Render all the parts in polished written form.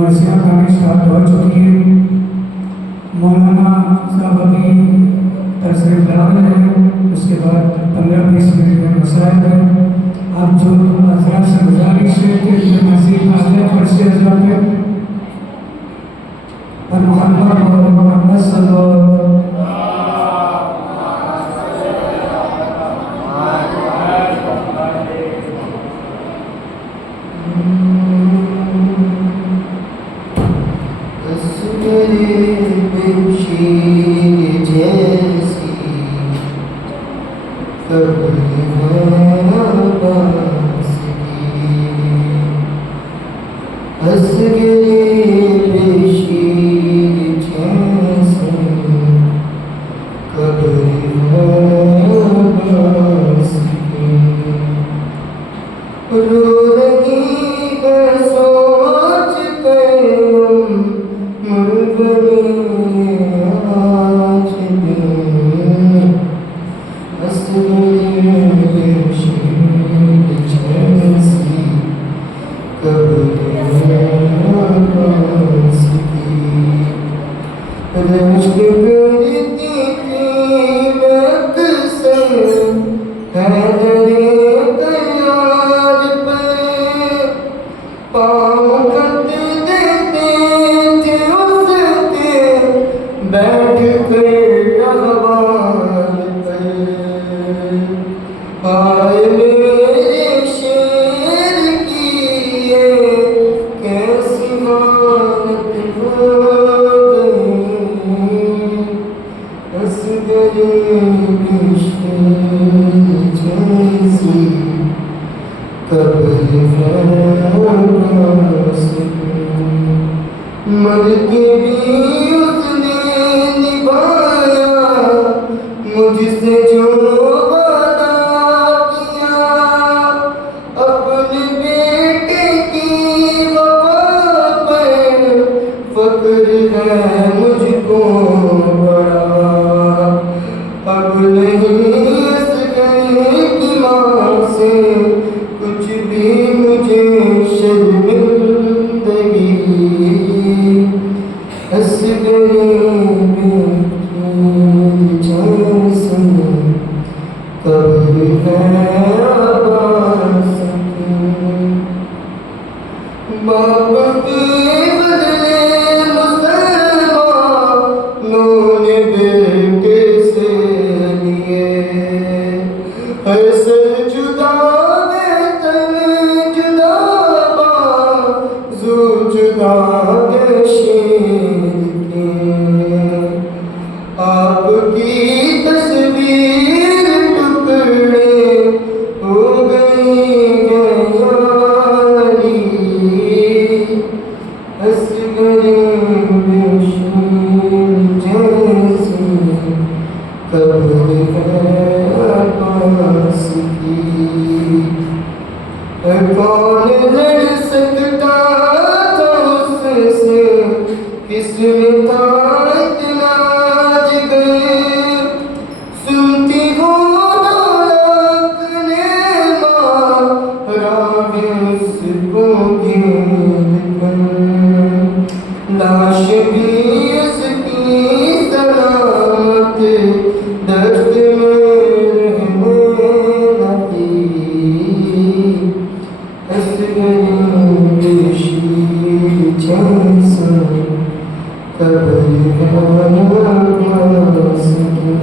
मर्सियाँ गाने स्टार्ट हो चुकी है। मौलाना साहब अभी तशरीफ लाए हैं, उसके बाद 15-20 मिनट में मसाइल है। आप जो हजरात से गुजारिश है कि मस्जिद आ जाए फर्स्ट अजला पे और मोहम्मद सल्लल्लाहु मर के भी उसने निभाया मुझसे जो वादा किया, अपने बेटे की वफा पर फक्र है मुझको बड़ा। अब नहीं असग़र की माँ से कुछ भी मुझे शर्मिंदगी, असग़र कब्र है आबाद बाप के बदले मुसलमानों ने बेटे से लिए, हर सर जुदा तन जुदा बाज़ू जुदा शेर के। आपकी तस्वीर टुकड़े हो गई गयाली, असग़र जैसी कब्र है पास की। कौन लड़ सकता था उससे, किसने था इतना जिगर। सुनती हो दौलत ने राह उसको घेर कर, लाश भी उसकी सलामत दर्द में रहने लगी। असग़र शीर जैसा कब्र है पास की।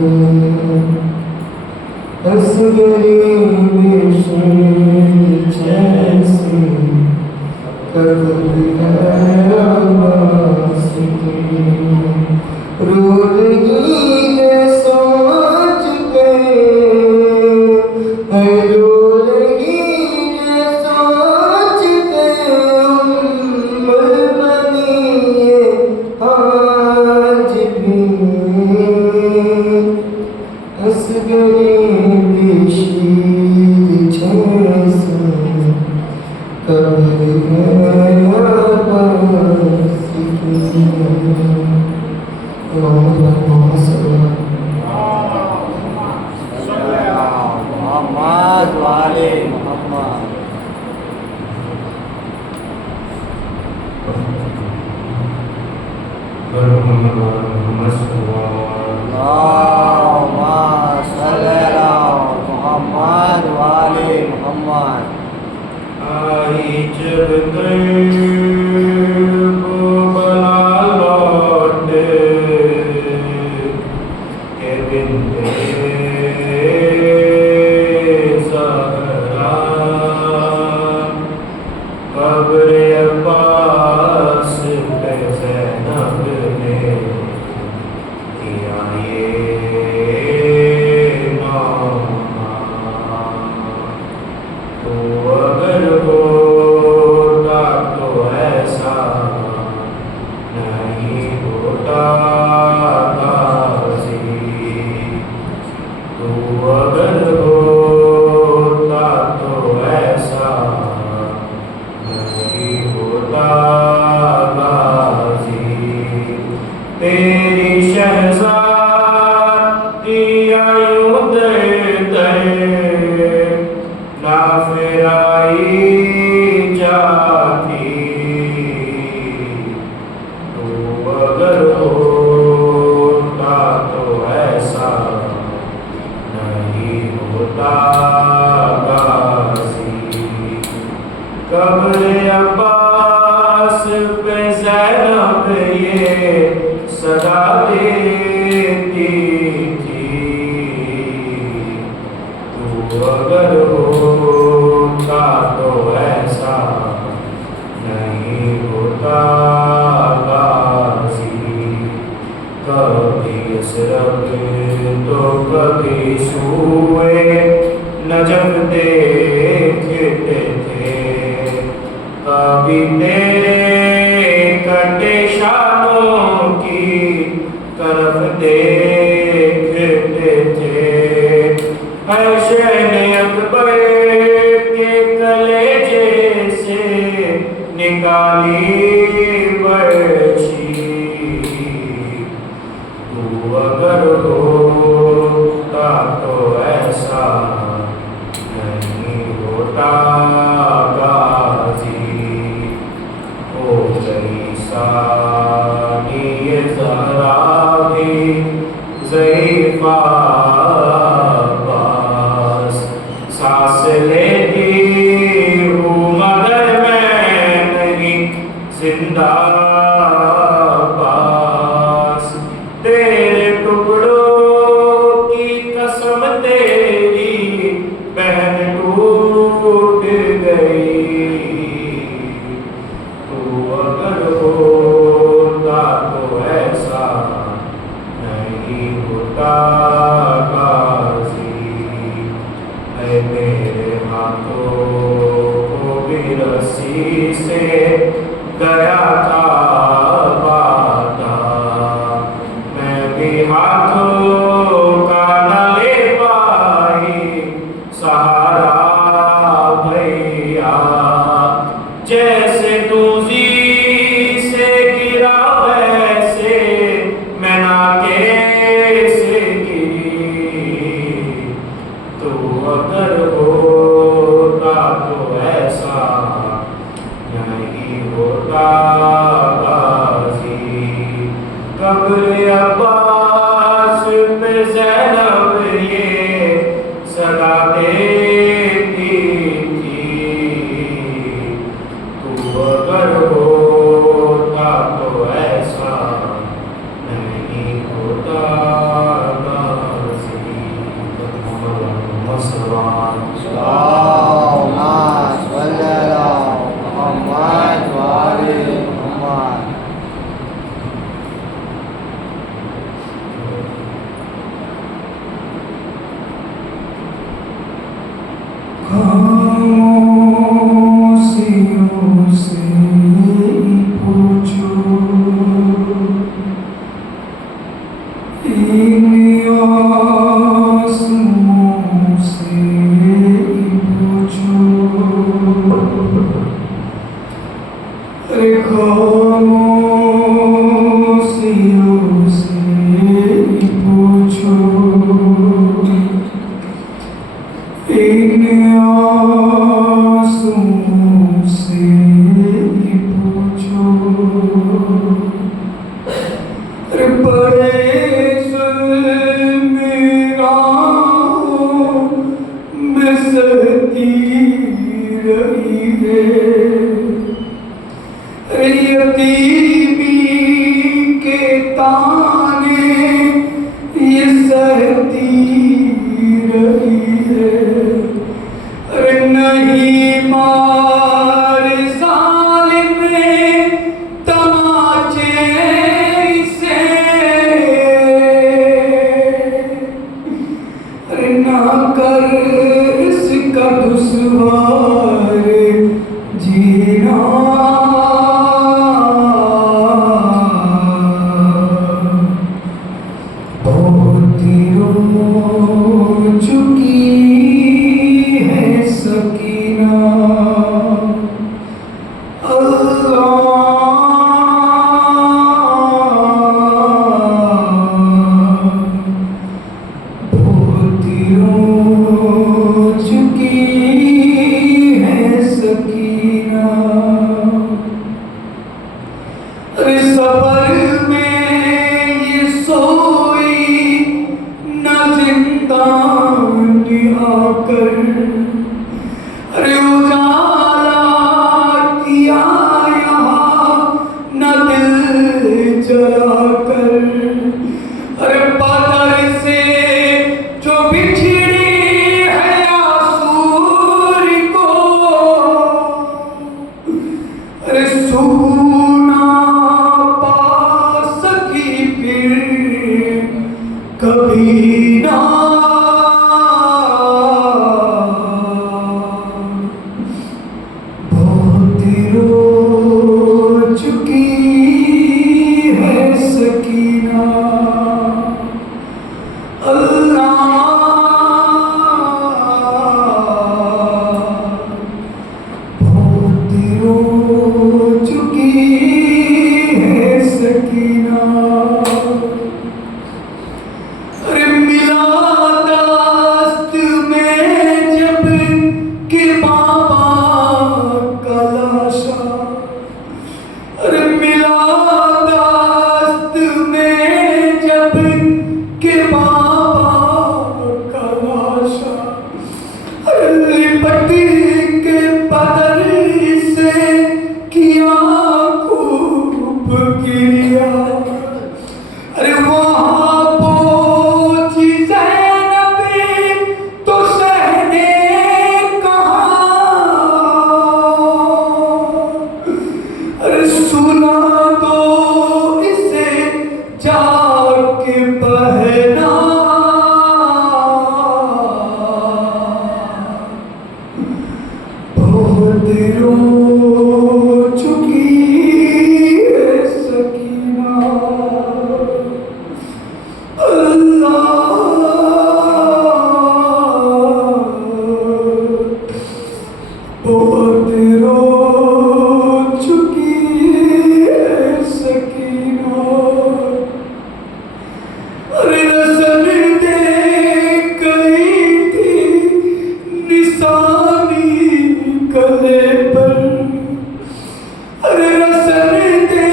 असग़र शीर जैसी कब्र है पास की। रोलगी है सोच कर, रोलगी है सोच कर, उम्र बनी है आज भी। असग़र शीर जैसा कब्र है पास की। मोहम्मद वाले मोहम्मद। सकीना बहुत रो चुकी है सकीना बहुत रो चुकी है सकीना अरे सबर में ये सोई न जिंदानी आकर अरे उजाला किया यहाँ न दिल जलाकर अरे बदर से जो बिछड़ी है आसूर को अरे सुकून ना पा सकी फिर कभी ना बहुत रो चुकी है सकीना बहुत रो चुकी है सकीना अरे मिला दस्त में जब के बाबा का लाशा अरे मिला दस्त में जब के बाबा का लाशा अरे लिपट के बदर से किया खूब गिरिया अरे वहाँ पहुंची ज़ैनब तो सहने कहाँ अरे सुना दो इसे जाके बहना बहुत रो चुकी है सकीना अल्लाह बहुत रो चुकी है सकीना अरे रसन दे गई थी निशानी गले पर अरे रसन दे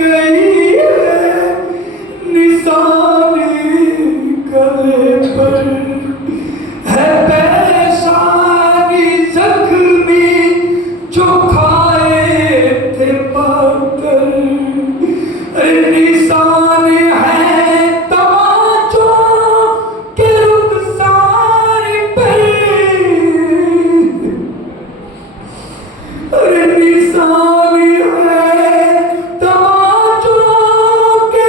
गई है निशानी गले पर है पेशानी जख्मी जो खाए थे पत्थर अरे निशान है तमाचों के रुखसार पर अरे निशान है तमाचों के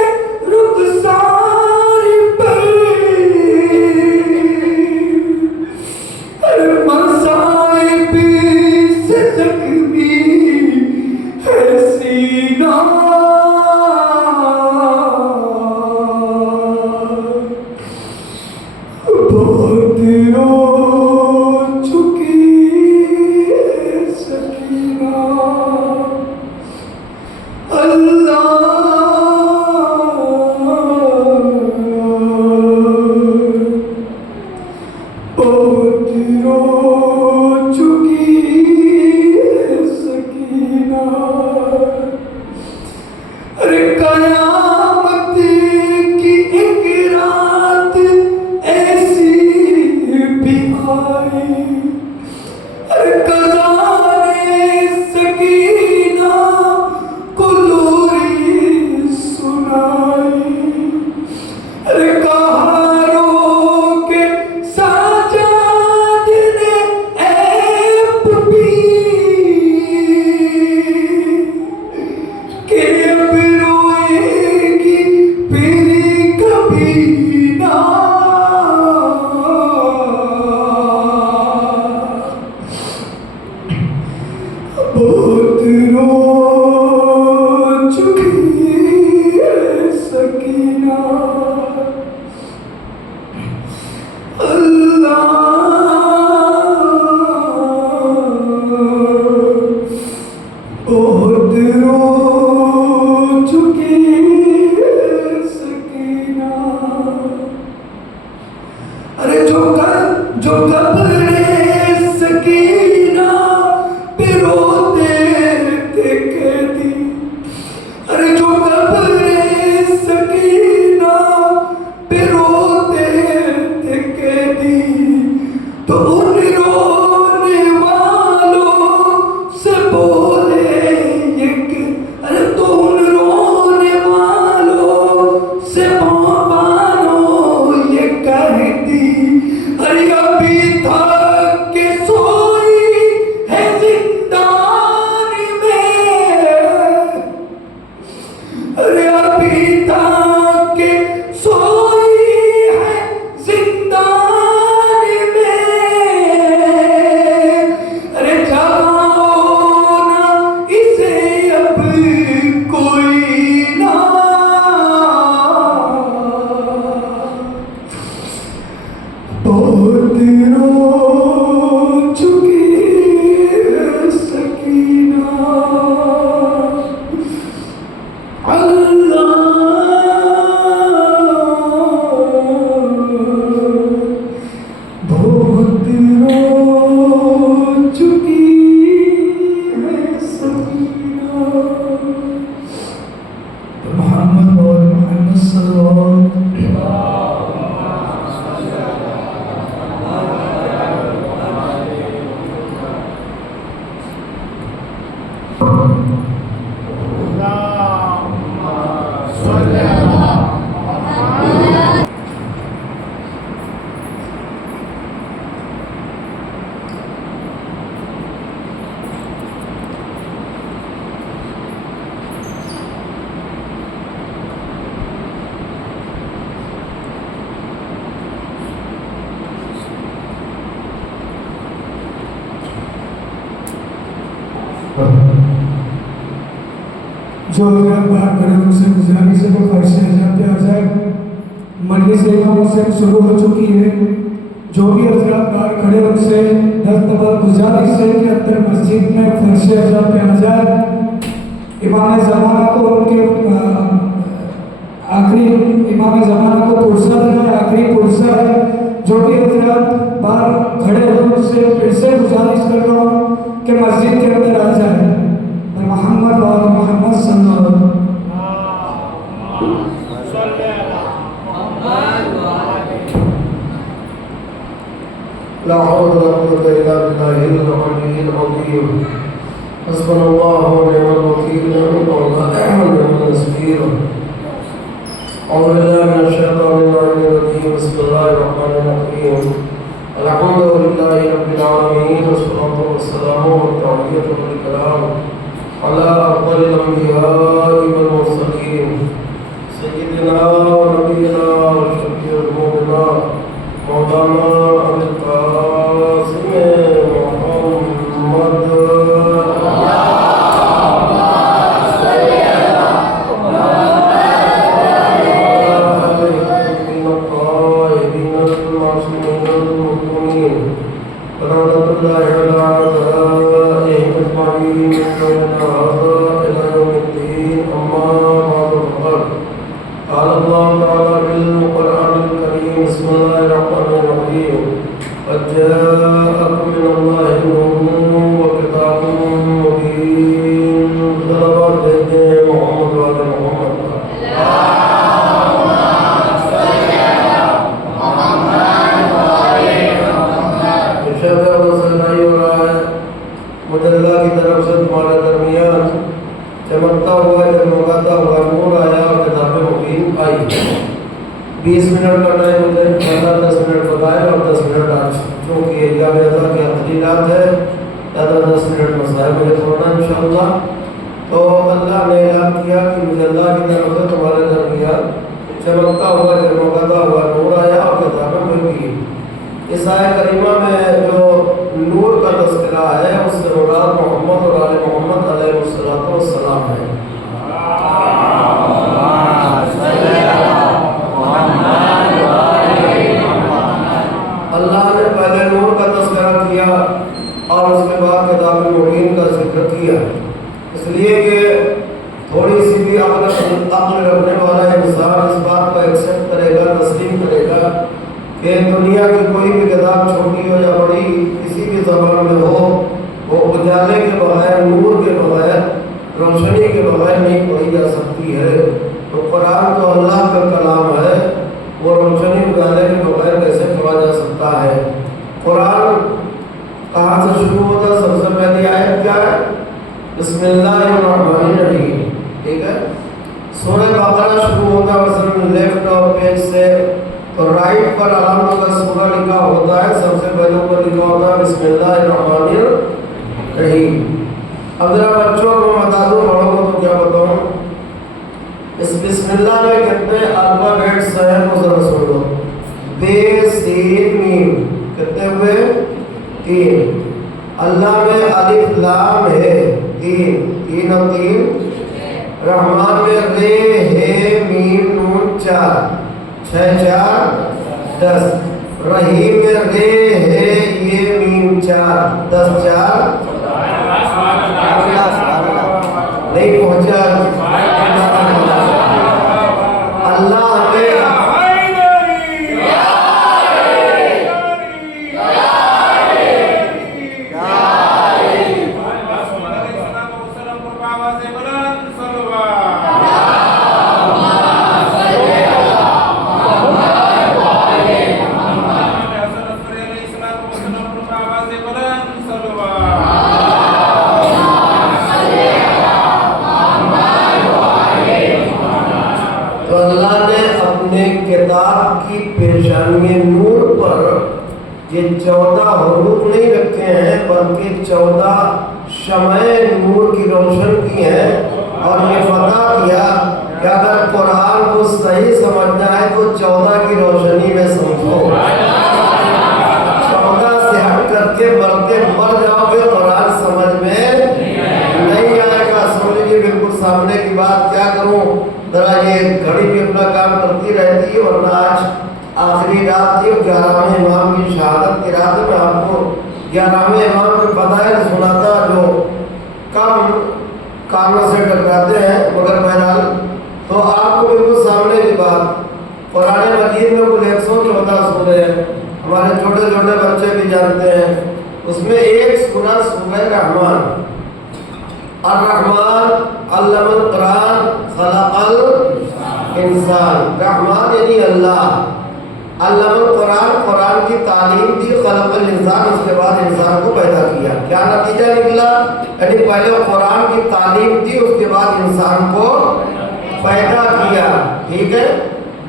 रुखसार पर अरे मसाइब से जख्मी है सीना बहुत रो चुकी है सकीना बहुत रो चुकी है सकीना, अल्लाह बहुत रो चुकी है सकीना। अरे जो कब्रे सकीना पे रोते थे कैदी, अरे जो कब्रे सकीना पे रोते थे कैदी, तो उन रोने वालों से बोले ये कि अरे तो उन रोने वालों से मानो ये कहती, अरे अभी तक के सोई है जिंदान में, अरे अभी तक के सोई है जिंदान में, अरे जगाओ ना इसे अब कोई ना, बहुत रो चुकी है सकीना, अल्लाह बहुत रो चुकी है सकीना। मोहम्मद और मोहम्मद सल्लल्लाहु जो बाहर खड़े उनसे गुजारिश है वो फर्श से जाते आ जाए। मजलिस इमाम से शुरू हो चुकी है। जो भी हजरात बाहर खड़े उनसे 10 दफा गुजारिश है कि अंदर मस्जिद में फर्श से जाते आ जाए। इमाम ज़माना को उनके आखिरी इमाम ज़माना को पुरसा है, आखिरी पुरसा है। जो भी हजरात बाहर खड़े हैं उनसे फिर से गुजारिश कर रहा हूँ कि मस्जिद के अंदर आ जाए। मोहम्मद और मोहम्मद सल्लल्लाहु ला हौला वला कुव्वता इल्ला बिल्लाहिल अलिय्यिल अज़ीम। हस्बुनल्लाहु व नि'मल वकील, नि'मल मौला व नि'मल नसीर। औज़ु बिल्लाहि मिनश शैतानिर रजीम। बिस्मिल्लाहिर रहमानिर रहीम। अल्हम्दुलिल्लाहि रब्बिल आलमीन वस्सलातु वस्सलामु वत-तहिय्यतु वल कलाम अला अफ़ज़लिल अंबिया'i वल मुरसलीन सय्यिदिना व नबियिना व शफ़ीउल मुमिनीना मौलाना अबुल क़ासिम मुहम्मद चमकता हुआ जगमगाता हुआ नूर आया और किताबें मुबीन आई। 20 मिनट का टाइम मुझे 10 मिनट बताए और 10 मिनट आज क्योंकि जावेदा की आखिरी रात है, ज़्यादा 10 मिनट मसाइल मुझे पढ़ना इंशाअल्लाह। तो अल्लाह ने ऐलान किया कि मुझे अल्लाह की तरफ से तुम्हारे दरमियान चमकता हुआ जगमगाता हुआ नूर आया और किताबें मुबीन। इस आयत करीमा में जो नूर का तज़किरा है उससे मुराद मोहम्मद और आले मोहम्मद दिया, इसलिए कि थोड़ी सी भी अक्ल रखने वाला इंसान इस बात को एक्सेप्ट करेगा, तस्लीम करेगा कि दुनिया की कोई भी किताब छोटी हो या बड़ी, किसी भी ज़बान में हो, वो उजाले के बगैर, नूर के बगैर, रोशनी के बगैर नहीं पढ़ी जा सकती है। तो कुरान तो अल्लाह का कलाम है, वो रोशनी उजाले के बगैर कैसे पढ़ा जा सकता है। कुरान कहाँ से शुरू होता है? सबसे पहली आयत क्या है? बिस्मिल्लाहिर्रहमानिर्रहीम, ठीक है। सूरह बकरा शुरू होता है मसलन लेफ्ट और पेज से, तो राइट पर अलहम्द का सूरा लिखा होता है, सबसे पहले ऊपर लिखा होता है बिस्मिल्लाहिर्रहमानिर्रहीम। अब जरा बच्चों को बता दूं, बड़ों को तो क्या बताऊं, इस बिस्मिल्लाह में कितने अल्फाबेट्स हैं वो जरा सुन लो। बे सीन मीम कितने हुए? 3। अल्लाह में अलिफ लाम है 3 और 3। रहमान में रे हे मीम नून 4, 6 4 10। रहीम में रे हे ये मीम 4, 10 4 नहीं पहुंचा। अल्लाह में नूर पर ये 14 हरूफ नहीं रखे हैं, बल्कि 14 शमए नूर की रोशन की हैं। और ये पता किया कि अगर कुरान को सही समझना है तो 14 की रोशनी में समझो। 14 से हट करके मरते मर जाओगे, कुरान समझ में नहीं आएगा। समझ लीजिए बिल्कुल सामने की बात। क्या करूं, जरा ये घड़ी भी अपना काम करती रहती है, वरना आज आखिरी रात थी, 11वें इमाम की शहादत की रात में आपको 11वें इमाम को पता है सुनाता जो कम कानों से टकराते हैं, मगर बहरहाल तो आपको बिल्कुल सामने की बात। कुरान मजीद में कुल 114 सूरे हैं, हमारे छोटे छोटे बच्चे भी जानते हैं। उसमें एक सूरा सूरह रहमान, अर्रहमान अल्लमल कुरान खलक़ल इंसान। रहमान यानी अल्लाह, अल्लाह कुरान, कुरान की तालीम दी, खलक़ल इंसान, उसके बाद इंसान को पैदा किया। क्या नतीजा निकला? यानी पहले कुरान की तालीम दी, उसके बाद इंसान को पैदा किया, ठीक है।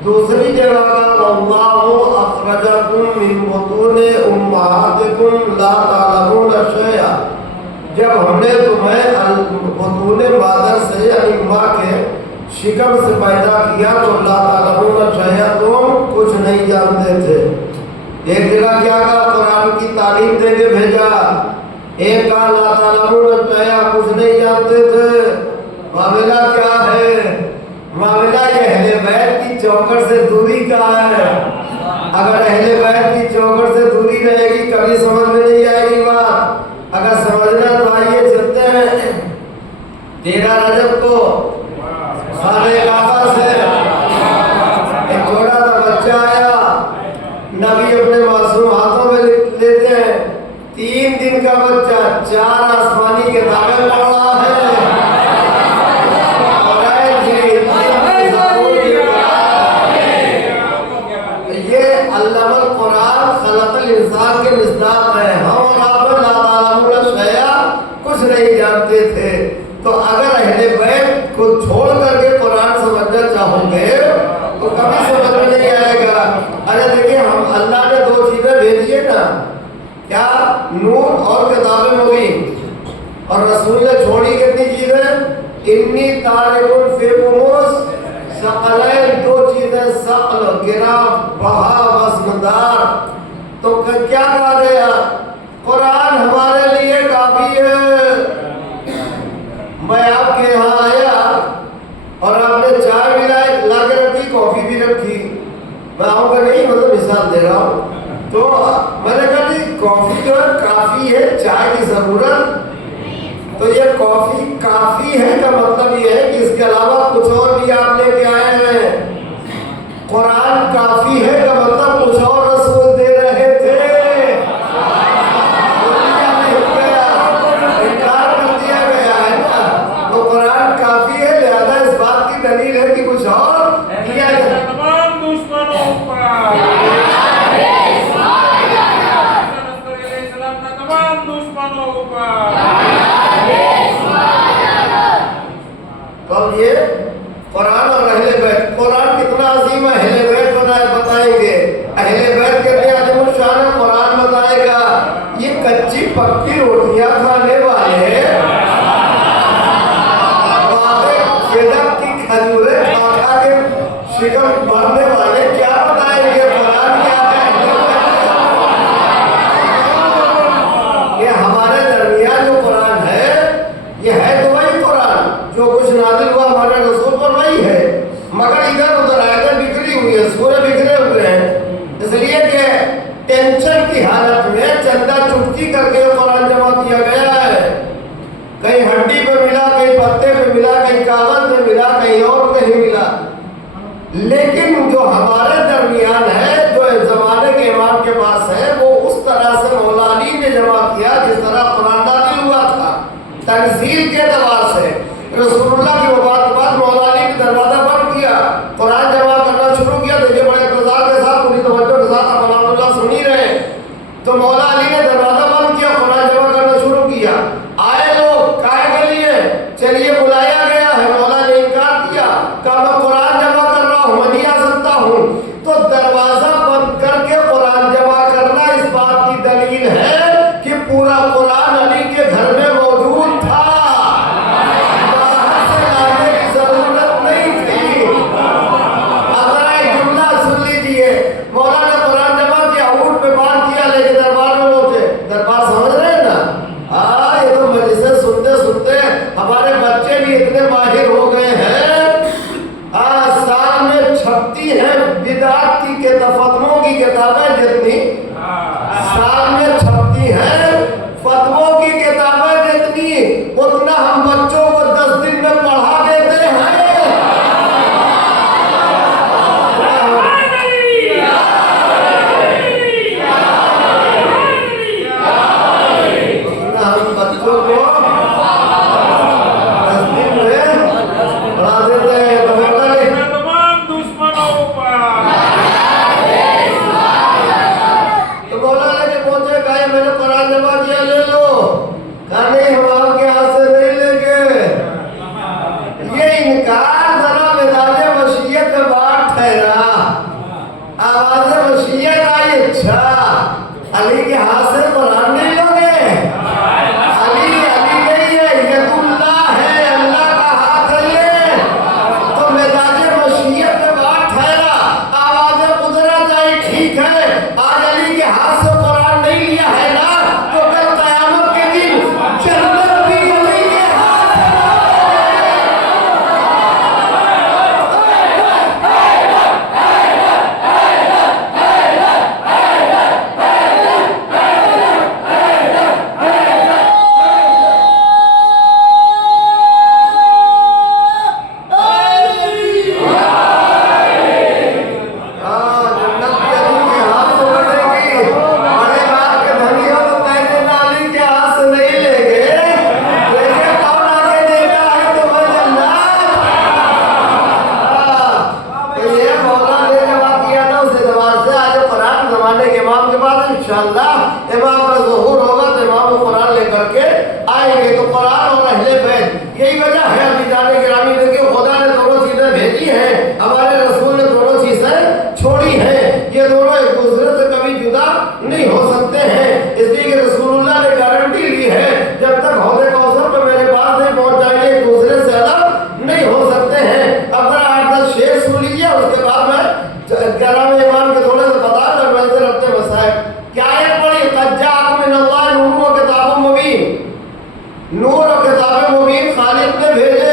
दूसरी जगह अल्लाहु अखरजकुम मिन बुतूनि उम्महातिकुम ला तालमून शैआ, जब हमने तुम्हें बुतूने मादर से यानी माँ के शिकम से पैदा किया तो ला तालमून शैआ, तुम कुछ नहीं जानते थे। एक जगह क्या कहा? कुरान की तालीम दे के भेजा। एक कहा ला तालमून शैआ, कुछ नहीं जानते थे। मामला क्या है? मामला ये अहले बैत की चौखट से दूरी का है। अगर अहले बैत की चौखट से दूरी रहेगी कभी समझ में नहीं आएगी बात। अगर समझना तो आइए चलते हैं 13 रजब को खाने काबा से एक छोटा सा बच्चा आया, नबी अपने मासूम हाथों में लेते हैं। 3 दिन का बच्चा 4 आसमानी किताबें पढ़ रहा है। ये अल्लाहुल कुरान खलक़ल इंसान के मिसदाक है। हम आप ला तालमून शैआ, कुछ नहीं जानते थे। तो अगर अहले बैत को छोड़ करके कुरान समझना चाहोगे तो कभी समझ में नहीं आएगा। अरे देखिए, हम अल्लाह ने 2 चीजें भेजी है ना, क्या? नूर और किताबें मुबीन। और रसूल ने छोड़ी कितनी चीजें? इन्नी तारिकुन फिकुमुस सकलैन, 2 चीजें, सकल गिरा बहा वज़नदार। तो क्या कहा गया? कुरान हमारे लिए काफी है। मैं आपके यहाँ आया और आपने चाय भी ला के रखी, कॉफी भी रखी। मैं आऊँगा नहीं, मतलब मिसाल दे रहा हूँ। तो मैंने कहा जी कॉफी जो है काफी है, चाय की जरूरत तो ये कॉफी काफी है का मतलब ये है कि इसके अलावा कुछ और भी आप लेके आए हैं। कुरान काफी है का मतलब कुछ और रसूल दे रहे थे। इनकार कर दिया गया है ना, तो कुरान काफी है, लिहाजा इस बात की दलील है कि कुछ और दिया गया। तमाम दुश्मनों पर तमाम दुश्मनों पर तो ये कुरान और अहले बैत, कुरान कितना अजीम है, अहले बैत बताएंगे, अहले बैत के लिए आजम शान कुरान बताएगा। ये कच्ची पक्की रोटियां खाने वाले की खजूरें खा के शिकम भरने वाले क्या बताएंगे कुरान क्या है। ये हमारे दरमियान जो कुरान है, ये है तो वही कुरान जो कुछ नाजिल हुआ हमारे रसूल पर वही है, मगर इधर उधर आयतें बिखरी हुई है, सूरे बिखरे हुए हैं। इसलिए कि टेंशन की हालत में चंदा चुटकी करके कुरान जमा किया गया है। कहीं हड्डी पे मिला, कहीं पत्ते पे मिला, कहीं कागज पे मिला, कहीं और कहीं मिला। लेकिन जो हमारे दरमियान है, जो जमाने के इमाम के पास है, वो उस तरह से मौला अली ने जमा किया जिस तरह कुरान नाज़िल हुआ था, तंजील के दरबार से। रसूलुल्लाह की वफात के बाद मौला अली ने दरवाजा बंद किया, कुरान जमा करना शुरू किया। देखिए बड़े इक़्तिसाद के साथ, पूरी तवज्जो के साथ आप अल्हम्दुलिल्लाह सुन ही रहे। तो मौला अली ने दरवाजा बंद किया, कुरान जमा करना शुरू किया। आए लोग काहे के लिए, चलिए बुलाया गया है। मौला ने इनकार किया, कहा मैं कुरान जमा कर रहा हूँ, मैं नहीं आ सकता हूँ। तो दरवाजा बंद करके कुरान जमा करना इस बात की दलील है कि पूरा कुरान अली के घर में मौजूद था, बाहर से लाने की जरूरत नहीं थी। अगर एक जुमला सुन लीजिए, मौला ने कुरान जमा किया, ऊँट पे बांध किया, लेके दरबार में पहुंचे। दरबार समझ रहे हैं ना? हाँ, ये तो मजलिसें सुनते सुनते हमारे बच्चे भी इतने माहिर हो गए हैं। साल में छपती है बिदअत की फतवों की किताबें जितनी, साल में छपती है फतवों की किताबें जितनी, उतना हम बच्चों को 10 दिन में पढ़ा देते हैं। हम बच्चों को 10 दिन में पढ़ा देते हैं। तो तमाम दुश्मनों पर तो मौला लेके पहुंचे, कहा मैंने कुरान जमा किया, ले लो। कहा नहीं, हम आपके हाथ से नहीं लेंगे। ये इनकार जरा मिजाज वसीयत में बात ठहरा, आवाज वसीयत आई। अच्छा, अली के हाथ से कुरान नहीं लोगे? अली नहीं है, यदुल्लाह है, अल्लाह का हाथ है ये। तो मिजाज वसीयत में बात ठहरा, आवाज कुदरत आई। ठीक है, आज अली के हाथ से कुरान नहीं लिया है ना, तो कल क़यामत के दिन जन्नत भी अली के हाथ इंशाअल्लाह इमाम का ज़ुहूर होगा तो इमाम कुरान लेकर के आएंगे। तो कुरान और अहले बैत यही वजह है। अभी जाने गिरामी देखिए, खुदा ने दोनों चीजें भेजी हैं, हमारे रसूल ने दोनों चीजें छोड़ी हैं। ये दोनों एक दूसरे से कभी जुदा नहीं हो सकते हैं। इसलिए कि रसूलुल्लाह ने गारंटी ली है, जब तक हौज़े कौसर पे मेरे पास नहीं पहुंच जाएंगे, एक दूसरे से अलग नहीं हो सकते हैं। अब 8-10 शेर सुन लीजिए, उसके बाद मैं गिरामी इमाम के थोड़े से बता कर वैसे रखते मसाइब। क्या आयत पढ़ी? क़द जाअकुम मिनल्लाहि नूरुन व किताबुम मुबीन। नूर और किताब मुबीन खालिद ने भेजे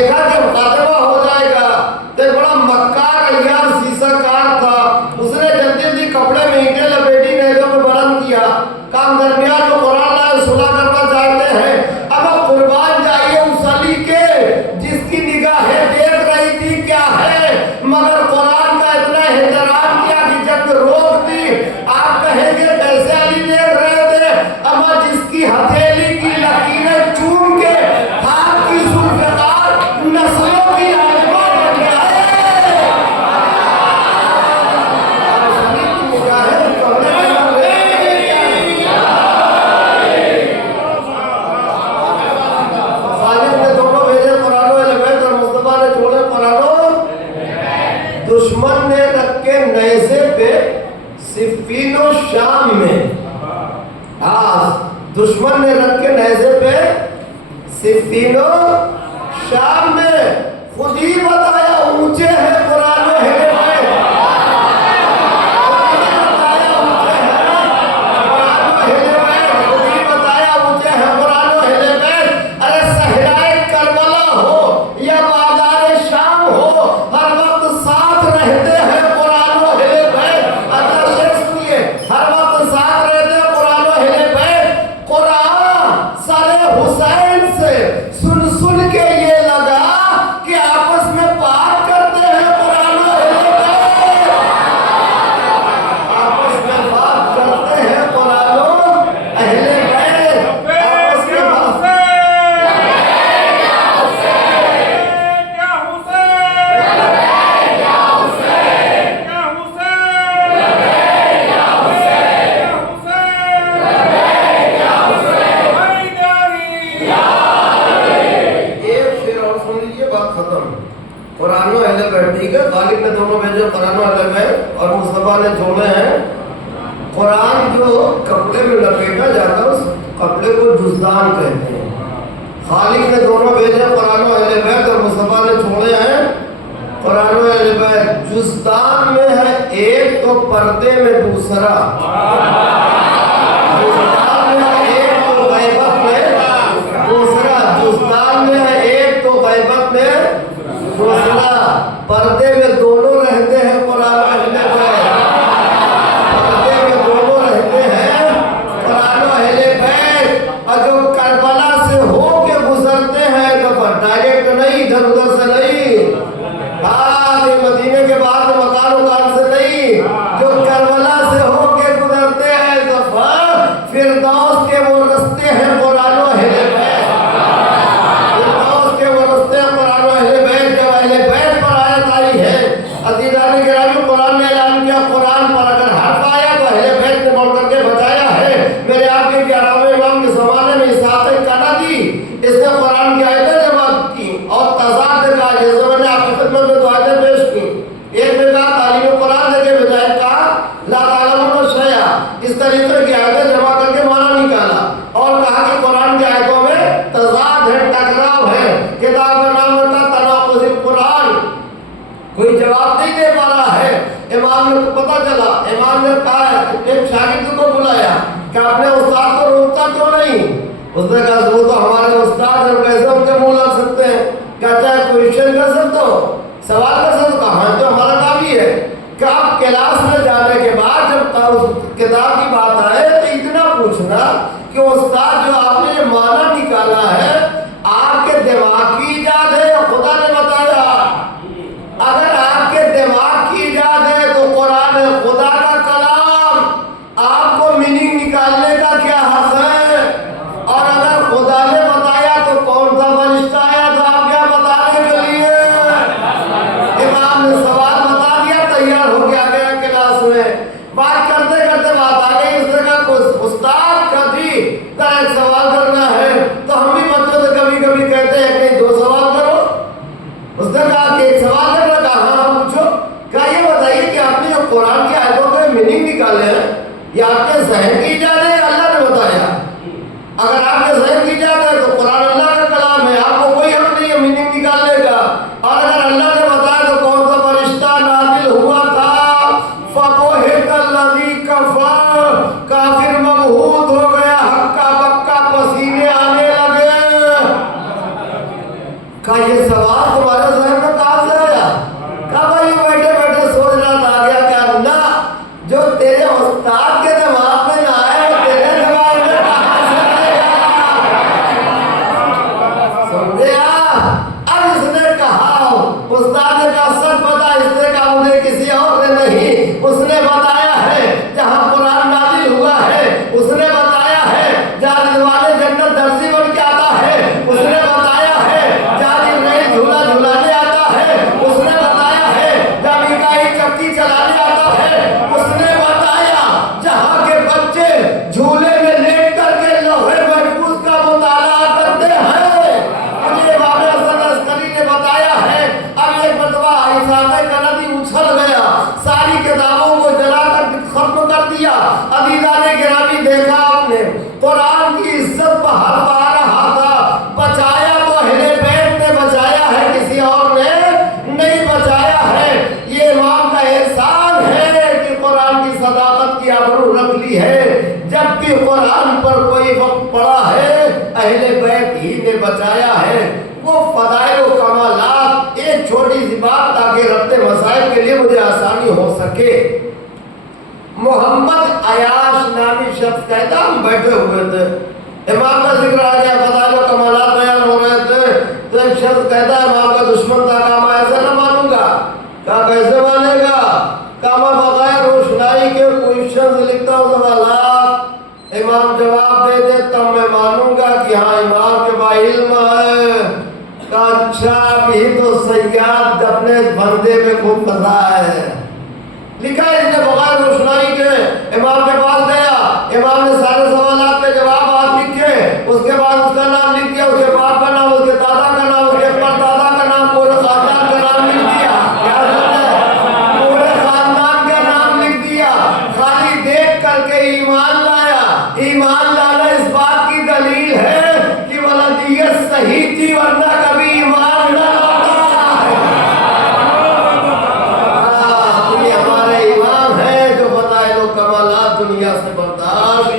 देखा कि खात्मा हो जाएगा तो एक बड़ा मक्कार अय्यार शीशाकार था, उसने जल्दी जल्दी कपड़े में ईंटें लपेटी नहरों में बंद किया। काम दरमियान जो कुरान लाए सुलह करना चाहते हैं, अब आप कुर्बान जाइए उस अली के जिसकी निगाहें देख रही थी क्या है, मगर कुरान का इतना एहतराम किया कि जब रोक दी आप कहेंगे कैसे अली देख रहे थे, अमा जिसकी हथेली की लकीरें चूम के हाथ की जुल्फ़िकार नस्लों की आज़मा बन गया है। दुश्मन ने रख के नैज़े पे सिफ़ीनो शाम में, दुश्मन ने रख के नैज़े पे सिफ़ीनो शाम में, खुद ही बताया ऊंचे है कुरान में ठीक है। गालिब ने दोनों भेजे कुरान अलग है और मुस्तफा ने जोड़े हैं। कुरान जो कपड़े में लपेटा जाता है उस कपड़े को जुज़दान कहते हैं। खालिद ने दोनों भेजे कुरान अहले बैत और मुस्तफा ने छोड़े हैं कुरान अहले बैत। जुज़दान में है एक तो पर्दे में दूसरा, जुज़दान में है एक तो गैबत में दूसरा, जुज़दान में है एक तो गैबत में दूसरा, पर्दे में दोनों रहते हैं कुरान अहले बैत, पर्दे में दोनों रहते हैं कुरान अहले बैत। और जो करबला से हो के गुजरते हैं तो डायरेक्ट नहीं, इधर उधर से नहीं, मदीने के बाद मकान उकान से नहीं, जो करबला से हो के गुजरते हैं तो फिरदौस के वो रास्ते हैं कुरान अहले बैत, फिरदौस के वो रास्ते हैं कुरान अहले बैत। जब अहले बैत पर आयत आई है, अज़ीज़ान गिरामी, कुरान ने ऐलान किया कुरान पर अगर हर्फ आया तो अहले बैत ने बोल करके बचाया है। मेरे आपके 11वें इमाम के ज़माने में इसाक़ कनदी इसने कुरान की आयतें जमा की और तज़ाद का, जैसे मैंने आपकी खिदमत में दुआएं पेश की। एक ने कहा तालीम कुरान देके बजाय कहा ला तालमून शैया, इस तरीके की आयतें जमा करके माना निकाला और कहा कि कुरान की आयतों में तज़ाद है, टकराव है। किताब का नाम होता तनाक़ुज़ुल कुरान, कोई जवाब नहीं दे पा रहा है। इमाम ने पता चला, इमाम ने कहा एक शागिर्द को बुलाया कि आपने उस्ताद को रोकता क्यों नहीं? उसने कहा वो तो हमारे उस्ताद हैं, कैसे उनके मुंह लग सकते हैं? कहता है क्वेश्चन कर सकते हो, सवाल कर सकते हो? हाँ, तो हमारा काम ही है कि आप क्लास में जाने के बाद जब उस किताब की बात आए तो इतना पूछना कि उस्ताद जो आपने ये माना निकाला है आपके दिमाग की इजाद है या खुदा ने बताया? अगर आपके दिमाग की इजाद है तो कुरान है खुदा का कलाम, आपको मीनिंग निकालने का क्या हक है? और अगर खुदा ने बताया तो कौन सा फरिश्ता आया था आप क्या बताने के लिए? इमाम ने सवाल बता दिया, तैयार हो गया क्लास में। बात करते करते बात आ गई, उसने कहा उस्ताद कभी एक सवाल करना है तो हम भी बच्चों से कभी कभी कहते हैं कि दो सवाल करो। उसने कहा कि एक सवाल करना, कहा हाँ पूछो। क्या ये बताइए कि आपने जो कुरान की आयतों के मीनिंग निकाले हैं ये आपके ज़हन की इजाद है अल्लाह ने बताया? अगर आपके ज़हन की इजाद है तो कुरान अल्लाह का कलाम है, आपको कोई हक नहीं है मीनिंग निकालने का। और अगर अल्लाह ने बताया तो कौन सा फरिश्ता नाज़िल हुआ था? फबुहितल्लज़ी कफ़र, काफिर मबहूत हो गया, हक्का बक्का पसीने आने लगे। का ये सवाल तुम्हारे जहन में कहाँ से आया? कहा भाई बैठे बैठे सोच रहा था आ गया क्या? ना, जो तेरे उस्ताद के दिमाग में ना आए वो तेरे दिमाग में कहाँ से आएगा? समझे आप? अब इसने कहा, उस्ताद ने कहा सच बता, इसने कहा मुझे किसी और ने नहीं, उसने बताया है जहाँ कुरान नाजिल हुआ है, उसने बताया है जहाँ रिजवाने जन्नत दर्जी बन के आता है, उसने बताया है जहाँ जिब्राइल झूला झुलाने आता है, उसने बताया है जहाँ मीकाईल चक्की चलाने आता है, उसने बताया जहाँ के बच्चे झूले में लेट करके लौहे महफूज का मुताला करते हैं, मुझे इमाम हसन अस्करी ने बताया है। अब एक मरतबा हिसाब कनदी उछल गया, सारी किताबों को जलाकर खत्म कर दिया। अदीदाने गिरामी देखा आपने, कुरान की इज्जत बाहर पा रहा था, बचाया तो अहले बैत ने बचाया है, किसी और ने नहीं बचाया है। ये इमाम का एहसान है कि कुरान की सदाकत की आबरू रख ली है। जब भी कुरान पर कोई वक्त पड़ा है, अहले बैत ही ने बचाया है। वो फदाइल व कमालात, एक छोटी सी बात ताकि रब्ते मसाइल के लिए मुझे आसानी हो सके। मोहम्मद अयाश नामी शख्स कहता, हम बैठे हुए थे, इमाम का जिक्र आ गया, फदाइल व कमालात बयान हो रहे थे, तो एक शख्स कहता है इमाम का दुश्मन था, कहा मैं ऐसे ना मानूंगा। कहा कैसे मानेगा? कहा मैं बगैर रोशनाई के क्वेश्चन लिखता हूँ सवालात, इमाम जवाब दे दे तब मैं मानूंगा कि हाँ इमाम के पास इल्म है। कहा अच्छा, अभी तो सयाद अपने बंदे में खूब फंसा है। लिखा है इसने बगैर रोशनाई के इमाम के पास गया, इमाम ने सारे सवालात के जवाब आज लिखे, उसके बाद उसका नाम लिख दिया, उसके बाप का नाम, उसके दादा का नाम, उसके परदादा का नाम, पूरे खानदान का नाम लिख दिया। क्या समझे? पूरे खानदान का नाम लिख दिया। खाली देख करके ईमान लाया। ईमान लाना इस बात की दलील है कि वलदियत सही थी, वरना कभी ईमान न लाता। दुनिया से बर्दाश्त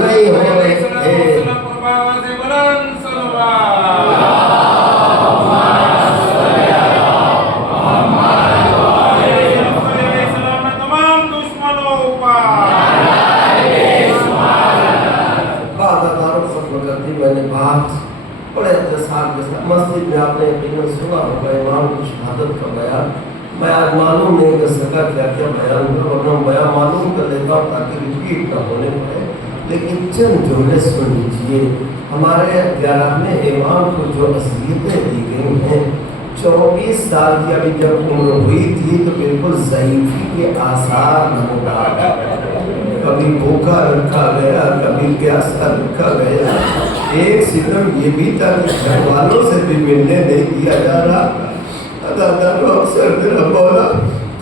नहीं हो रहे थे। तमाम दुश्मनों मैंने बात बड़े इंतजार के साथ मस्जिद में आपने यकीनन सुना होगा इमाम की शहादत का बयान। मैं आज मालूम नहीं कर सका क्या क्या बयान हुआ, वरना बयान मालूम कर लेता हूँ ताकि रिपीट न होने पाए, लेकिन चंद जुमले सुन लीजिए। हमारे 11वें इमाम को जो असलियतें दी गई हैं, 24 साल की अभी जब उम्र हुई थी तो बिल्कुल ज़ईफ़ी के आसार नमूना आ गए। कभी भूखा रखा गया, कभी प्यासा रखा गया। एक सितम ये भी था कि घर वालों से भी मिलने नहीं दिया जा रहा। अक्सर मेरा मौला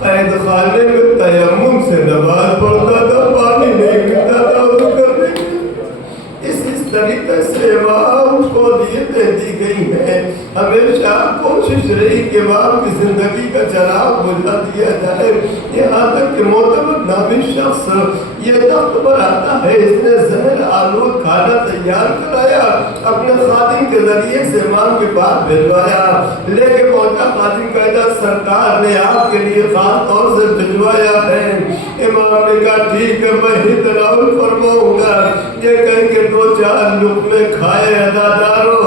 कैद खाने में तयम्मुम से नमाज पढ़ता था, पानी नहीं मिलता था वज़ू करने के लिए। इस तरीके से इमाम को नियतें दी गई हैं। हमेशा कोशिश रही कि इमाम की जिंदगी का चराग बुझा दिया जाए। यहाँ तक कि मोतबर नामी शख्स ये तख्त पर आता है, इसने जहर आलूद खाना तैयार कराया, अपने खादिम के जरिए से इमाम के पास भिजवाया। लेके पहुंचा, खादिम कहता सरकार ने आपके लिए खास तौर से भिजवाया है। इमाम ने कहा ठीक है, मैं ही तनावुल फरमाऊंगा। ये कह के 2-4 लुक़मे खाए। अदादारो,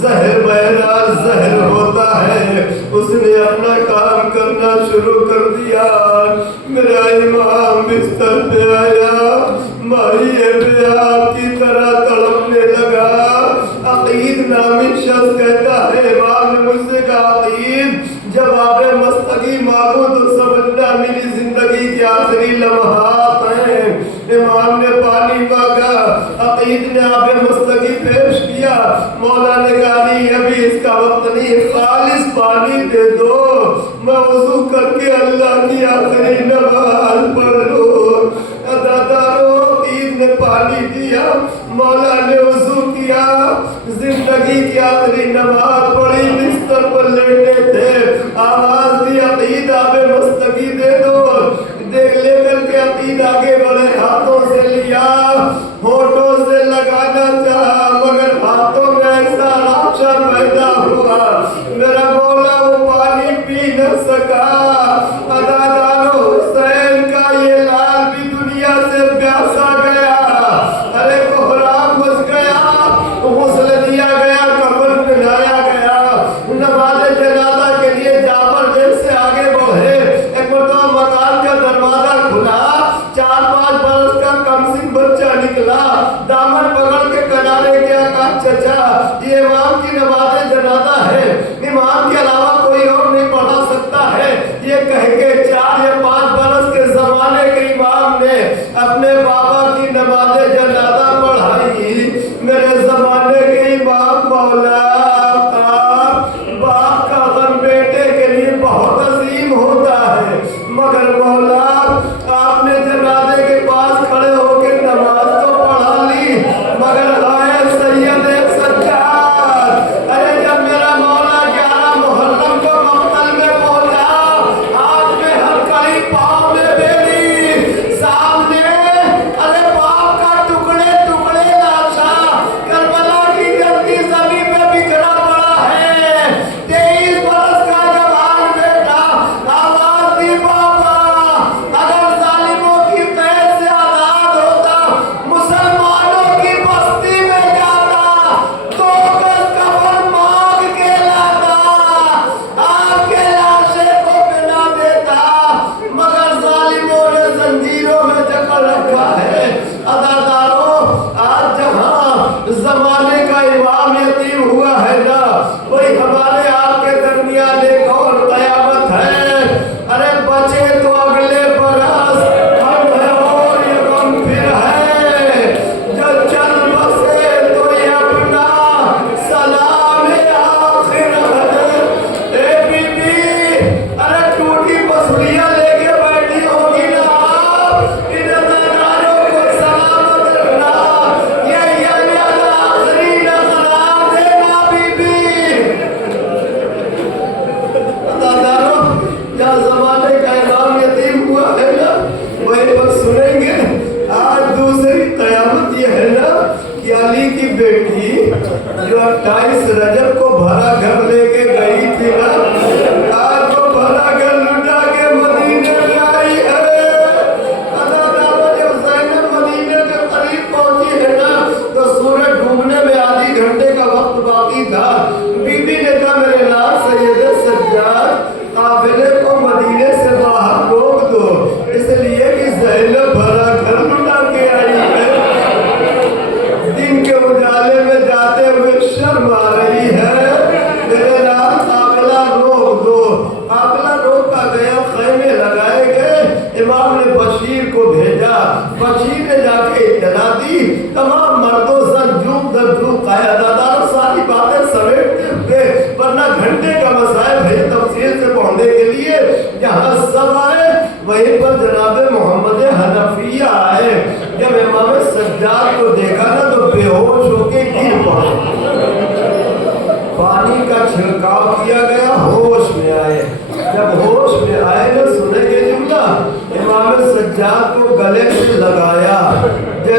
जहर बहरहाल जहर होता है। उसने अपना काम करना शुरू कर दिया। मेरा इमाम बिस्तर पे आया, माहिए पे आपकी तरह तड़पने लगा। अकीद नामी शख्स कहता है इमाम ने मुझसे कहा अकीद, जब आपे मस्तगी मांगो तो समझना मेरी जिंदगी के आखिरी लम्हात हैं। इमाम ने पानी मांगा, अकीद ने आपे मस्तगी पेश किया। मौला ने कहा नहीं अभी इसका वक्त नहीं, खालिस पानी दे दो, मैं वज़ू करके अल्लाह की आखिरी नमाज पढ़ लूं। अदादारो, अकीद ने पानी दिया, मौला ने वज़ू किया, जिंदगी की आखिरी नमाज पढ़ी, बिस्तर पर लेटे थे। आवाज दी अकीद आपे मस्तगी दे दो। देख लेकर के अकीद आगे बढ़े, हाथों से लिया, होठों से लगाना चाहा, मगर हाथों में ऐसा राक्षा पैदा हुआ। मेरा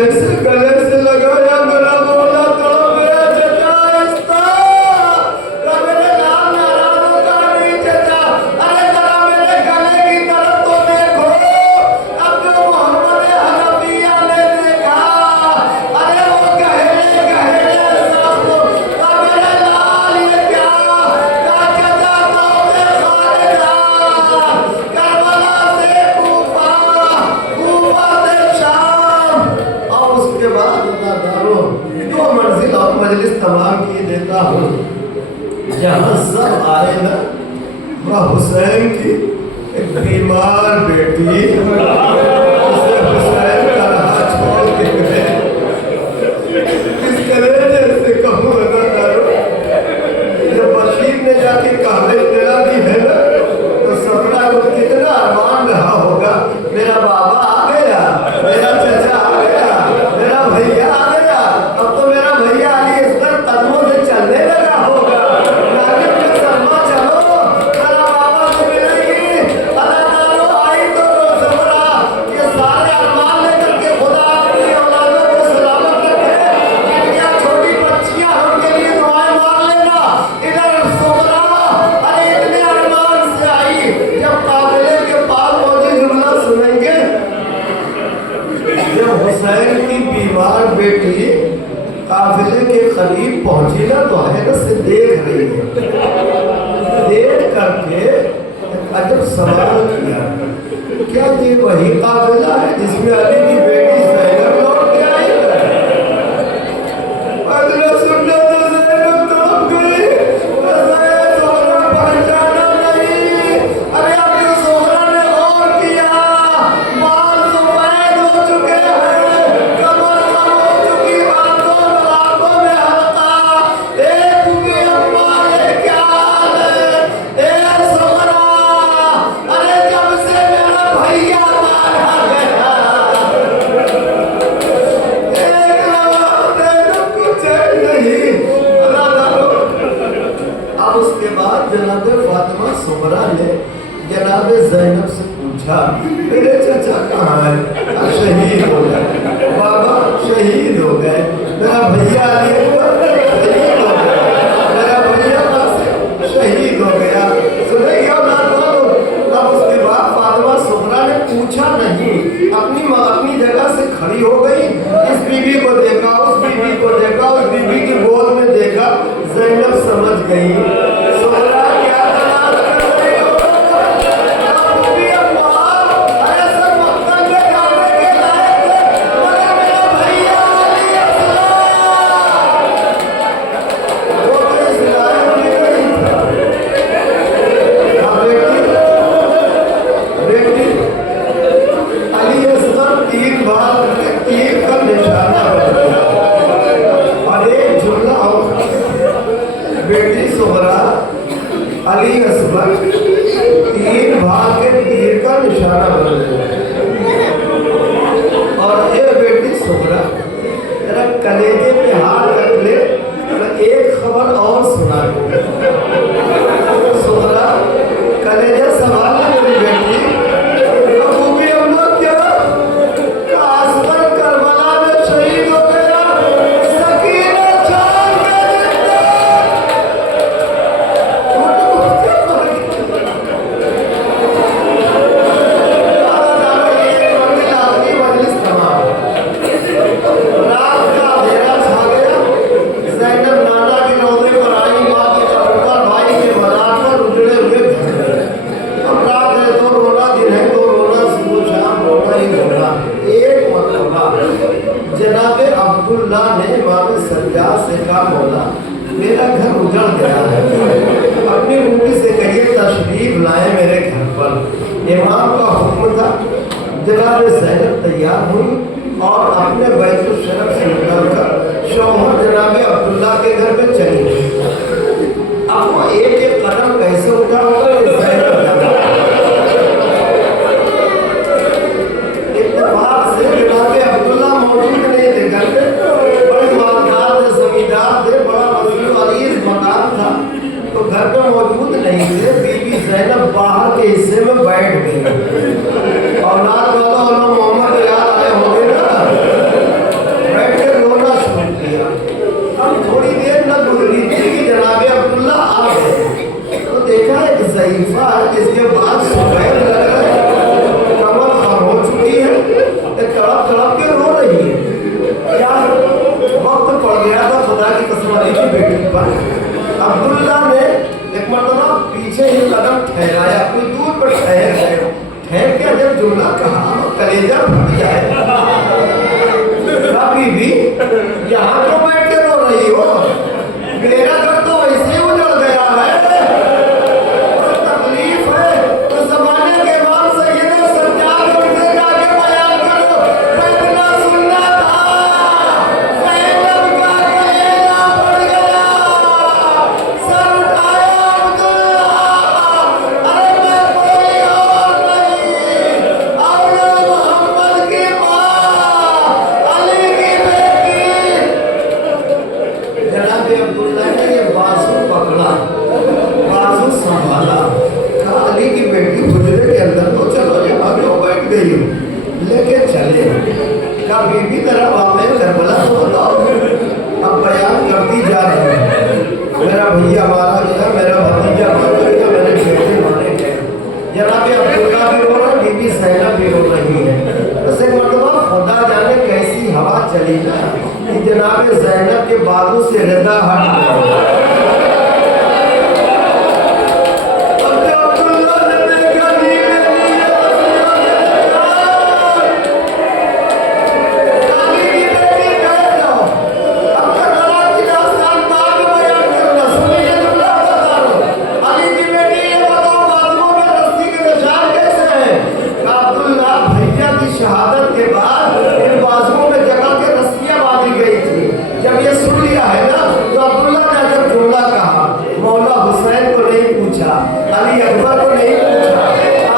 जैसे गले से लगाया मेरा बोला तो मेरा चचा आहिस्ता मेरे नाम नाराज होता नहीं चचा। अरे जरा मेरे गले की तरफ तो देखो। अब जो मोहम्मद हनफिया ने देखा, अरे वो गहरे गहरे साहब मेरे लाल ये क्या का चचा तो खालिदा करबला से कूफा, कूफा से शाम। और उसके बाद दादारो 2 मंजिल और मजलिस तमाम किए देता हूँ जहाँ सब आए ना। वह हुसैन की एक बीमार बेटी उसे हुसैन का राह छोड़ के गए। इस कलेजे से कहूँ ना दारो, जब बशीर ने जाके काबे तेरा दी है ना, तो सबरा को कितना अरमान रहा होगा, मेरा बाबा आ गया, मेरा चचा आ गया, मेरा भैया आ गया। अब तो मेरा भैया अली असगर कदमों से चलने लगा होगा। नागिन में शर्मा चलो, मेरा बाबा से मिलेगी। अल्लाह ताला आई तो सबरा ये सारे अरमान लेकर के खुदा अपनी औलादों को सलामत रखे। इनकी छोटी बच्चियां हमके लिए दुआएं मांग लेना। इधर सबरा अरे इतने अरमान से आई, जब काबिले के पास पहुंचे जुमला सुनेंगे। जब हुसैन की बीमार बेटी काफिले के करीब पहुंची ना, तो हैरत से देख रही है। देख करके अजब सवाल किया, क्या ये वही काफिला है जिसमें अली की बेटी ज़ैनब लौट के आई है? अगला सुनने तो ज़ैनब तो गई, ज़ोहरा पहचाना नहीं। अरे अब जो ज़ोहरा ने और किया, बाल सफेद हो चुके हैं, कमर कम हो चुकी, आंखों में हल्का। ए तुम्ही अम्मा ये क्या है? ए ज़ोहरा, अरे जब से मेरा भैया मारा गया, एक लम्हा देने को चैन नहीं। अल्लाह ताला। अब उसके बाद जनाब फातिमा सुगरा ने जनाब ज़ैनब से पूछा, मेरे चचा कहाँ है? शहीद हो गए बाबा, शहीद हो गए। मेरा भैया अली अकबर शहीद हो गया, मेरा भैया से शहीद हो गया। सुनेंगे औलाद वालों। अब उसके बाद फातिमा सुगरा ने पूछा नहीं, अपनी माँ अपनी जगह से खड़ी हो गई। इस बीवी को देखा, उस बीवी को देखा, उस बीवी की गोद में देखा। ज़ैनब समझ गई, सुगरा क्या तलाश कर रही हो? अब भी अम्मा, अरे सब मक्का के जाने के लायक थे, मगर मेरा भैया अली असगर वो तो इस लायक भी नहीं था। हाँ बेटी अली असगर 3 बार तीर का निशाना बना और एक जुमला और बेटी सुगरा अली असगर 3 भाग के तीर का निशाना बन गया। और ये बेटी सुगरा जरा कलेजे पे हाथ रख ले, एक खबर और सुना दो। सुगरा कलेजा संभाल ले मेरी बेटी। अबू भी अम्मा क्या असगर करबला में शहीद हो गया, सकीना चांद में मजलिस तमाम। रात का अंधेरा छा गया। ज़ैनब नाना के रोज़े पर आई, माँ के चबूतर, भाई के मज़ार पर उजड़े हुए घर। अब रात है तो रोना, दिन है तो रोना, सुबह शाम रोना ही रोना। एक मरतबा जनाब अब्दुल्ला ने इमाम सज्जाद से कहा, मौला मेरा घर उजड़ गया है, अपनी रूटी से कहिए तशरीफ लाए मेरे घर पर। इमाम का हुक्म था। जनाब ज़ैनब तैयार हुई और अपने बैतुल शरफ से निकलकर शौहर जनाब अब्दुल्ला के घर में चली गई। अब वो एक एक कदम कैसे उठा होगा ये ज़ैनब जाने। इत्तेफाक से जनाब अब्दुल्ला मौजूद नहीं थे घर में। बड़े मालदार थे, जमींदार थे, बड़ा वसीम अलीज़ मकान था, तो घर में मौजूद नहीं थे। बीबी ज़ैनब बाहर के हिस्से में बैठ गई। औलाद वालों मोहम्मद याद आए होंगे ना। पीछे ही कदम ठहराया, कोई दूर पर ठहर गए। ठहर के जब जुमला कहा कलेजा फट जाए, कभी भी यहाँ क्यों बैठ के रो रही हो? मेरा घर तो वैसे ही उजड़ गया है, तकलीफ है तो जमाने के बाद सैयद सज्जाद उनसे जाके बयान करो, फैसला सुनना था, ज़ैनब का कलेजा फट गया, सर उठाया अब्दुल्ला, अरे मैं कोई और नहीं, औला मोहम्मद की माँ, अली की बेटी। जनाब अब्दुल्ला ने ये बाजू पकड़ा, बाजू संभाला, कहा अली की बेटी हुजरे के अंदर तो चलो, जहाँ भी हो बैठ गई हो, लेके चले। कहा बीबी तेरा वाक़या करबला तो बताओ। अब बयान करती जा रही है, मेरा भैया मारा गया, मेरा भतीजा मारा गया, मेरे बेटे मारे गए। जनाब अब्दुल्ला भी रो रहा, बीबी ज़ैनब भी रो रही है। बस एक मरतबा खुदा जाने कैसी हवा चली ना कि जनाब ज़ैनब के बाजू से रदा हट गया। अब जब अब्दुल्ला ने देखा धीरे धीरे अली की बेटी कह जाओ, अब करबला की दास्तान बाद में बयान करना, सुनिए जुमला बता दो। अली की बेटी ये बताओ बाजुओं में रस्सी के निशान कैसे हैं? कहा अब्दुल्ला भैया की शहादत के बाद इन बाजुओं में जगह के रस्सियां बांधी गई थी। जब ये सुन लिया है ना तो अब्दुल्ला ने जब जुमला कहा, मौला हुसैन को नहीं पूछा, अली अकबर को नहीं पूछा,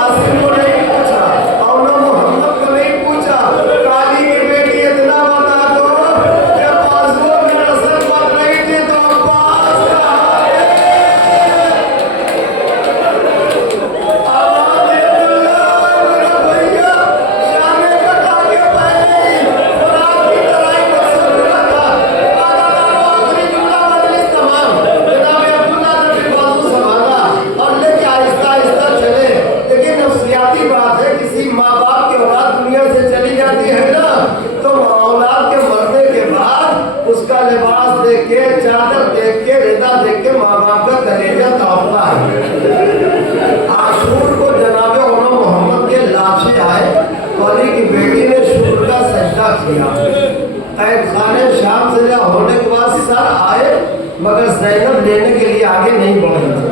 आसिम को नहीं पूछा, औला मोहम्मद को नहीं पूछा, काली की बेटी इतना बता दो जब बाजुओं में रस्सी बंध रही थी तो अब्बास कहा आवाज़ अब्दुल्ला मेरा भैया शाने कटा के पहले ही खुराक की तरह ही मकसद हुआ था। आखिरी जुमला मजलिस तमाम। जनाब अब्दुल्ला ने फिर बाजू संभाला और लेके आहिस्ता आहिस्ता चले। देखिए नफ्सियाती बात है, किसी माँ बाप की औलाद दुनिया से चली जाती है ना तो औलाद के मरने के बाद उसका लिबास देख के, चादर देख के, रिदा देख के माँ बाप का कलेजा तड़पता है। आशूर को जनाब औला मोहम्मद के लाशें आए तो अली की बेटी ने शुक्र का सजदा किया। कैद खाने शाम से होने के बाद सर आए मगर ज़ैनब लेने के लिए आगे नहीं बढ़ी थी।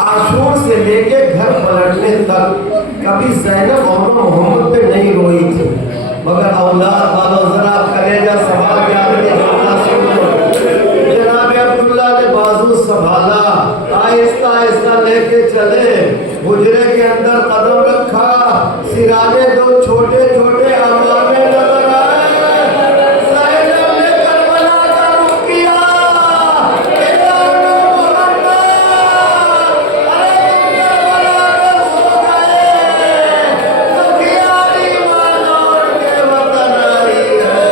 आशूर से लेके घर पलटने तक कभी ज़ैनब और मोहम्मद पे नहीं रोई थी। मगर औलाद वालों जरा कलेजा संभाल के आगे जुमला सुन लो। जनाब अब्दुल्ला ने बाजू संभाला, आहिस्ता आहिस्ता लेके चले, हुजरे के अंदर कदम रखा, सिराने दो छोटे छोटे अमामे नजर आए। ज़ैनब ने करबला का रुख किया, ए औला मोहम्मद, अरे तुम करबला में सो गए, दुखियारी माँ लौट के वतन आई है।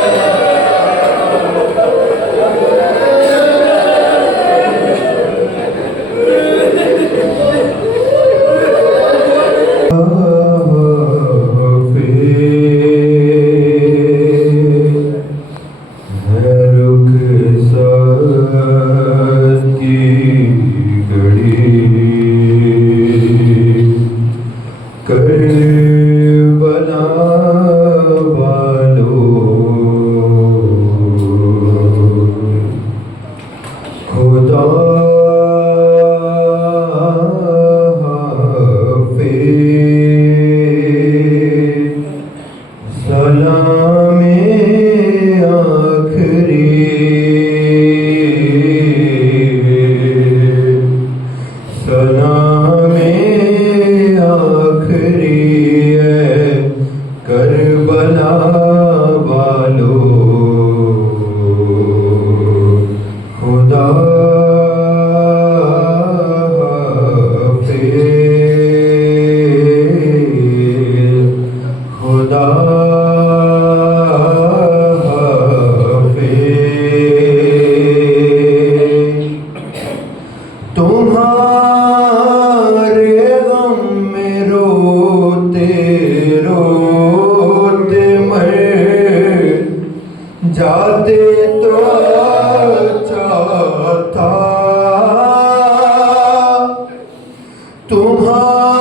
तुम्हारे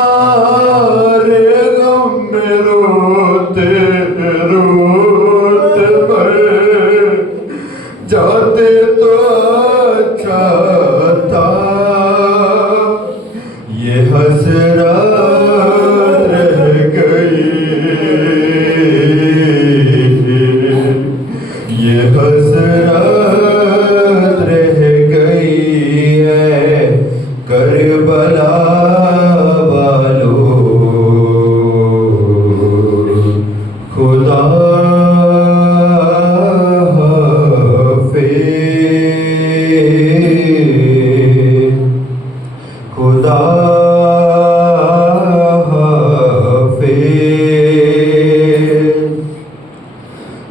गम में रोते रोते मर जाते तो अच्छा था, ये हसरत रह गई, ये हसरत रह गई है करबला वालों, खुदा हाफिज़, खुदा हाफिज़।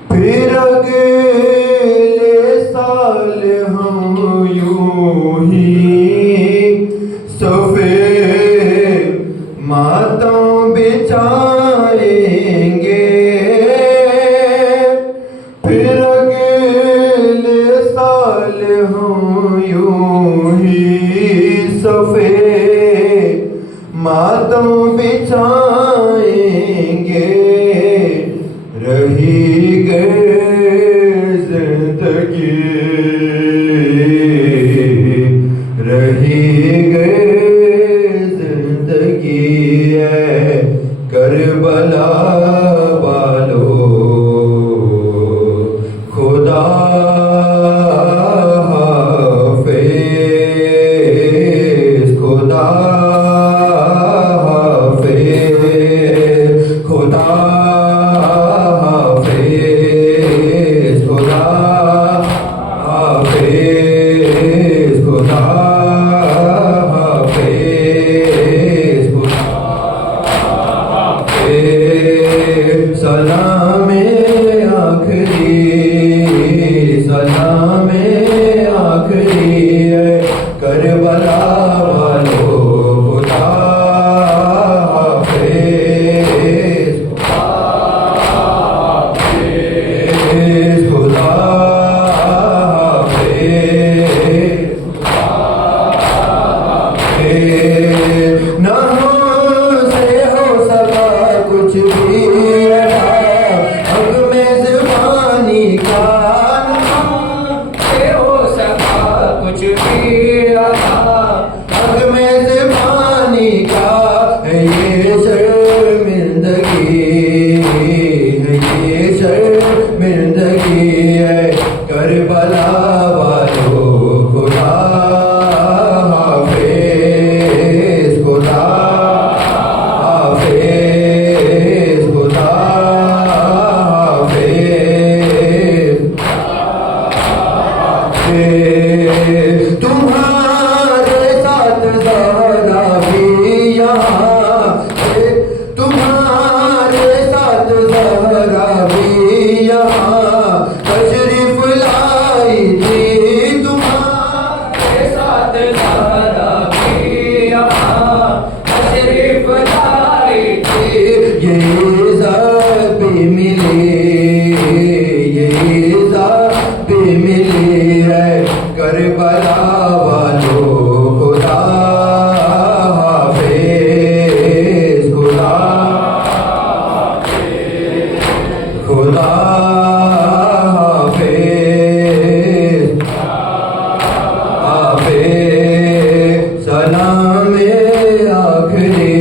फिर अगले साल हम यूं ही सफ़ेद मातम बिछाएंगे, फिर अगले साल हम यूं ही सफ़ेद मातम बिछाएंगे, रही गए जिंदगी, रही गए जिंदगी है करबला वालों, खुदा हाफिज़, खुदा हाफिज़, खुदा हाफिज़, खुदा हाफिज़, खुदा हाफिज़, खुदा हाफिज़। सलामे आखिरी, सलामे आखिरी है करबला वालों, खुदा हाफिज़, खुदा हाफिज़। न हमसे हो सका कुछ भी अदा, हक में ज़बानी का, न हमसे हो सका कुछ भी अदा, हक में ज़बानी का है ये शर्मिंदगी, है ये शर्मिंदगी है करबला वालों, खुदा हाफिज़, खुदा हाफिज़, खुदा हाफिज़। तुम्हारे साथ ज़हरा भी यहाँ, तुम्हारे साथ ज़हरा भी यहाँ तशरीफ लाई थी, तुम्हारे साथ ज़हरा भी यहाँ तशरीफ लाई थी, ये इज़्ज़त भी मिली, ये इज़्ज़त भी मिली है करबला वालों, खुदा हाफिज़, खुदा खुदा हाफिज़, हाफिज़। सलामे आखिरी,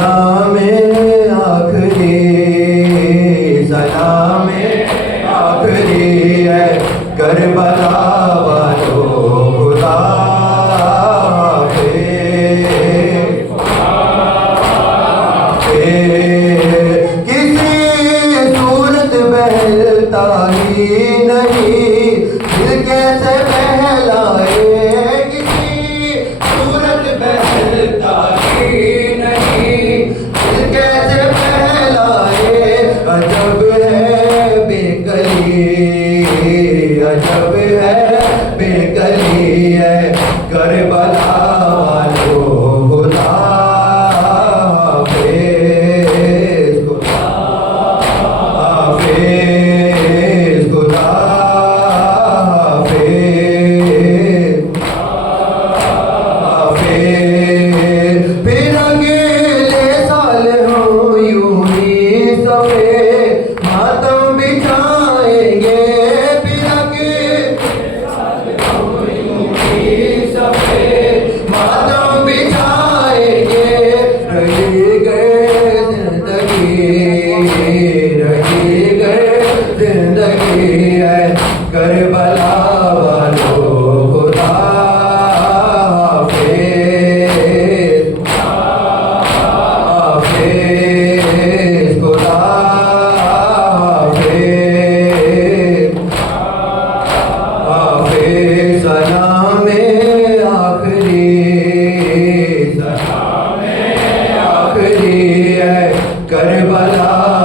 सलाम आखिरी सलाम आखिरी है करबला वालों खुदा किसी सूरत बहलता ही नहीं दिल कैसे बहलाए किसी सूरत बहलता ही नहीं दिल कैसे बहलाए अजब है बेकली अजब है बेकली है करबला वालों खुदा करबला वालों खुदा हाफिज़ हाफिज़ खुदा हाफिज़ हाफिज़ सलाम आखिरी है करबला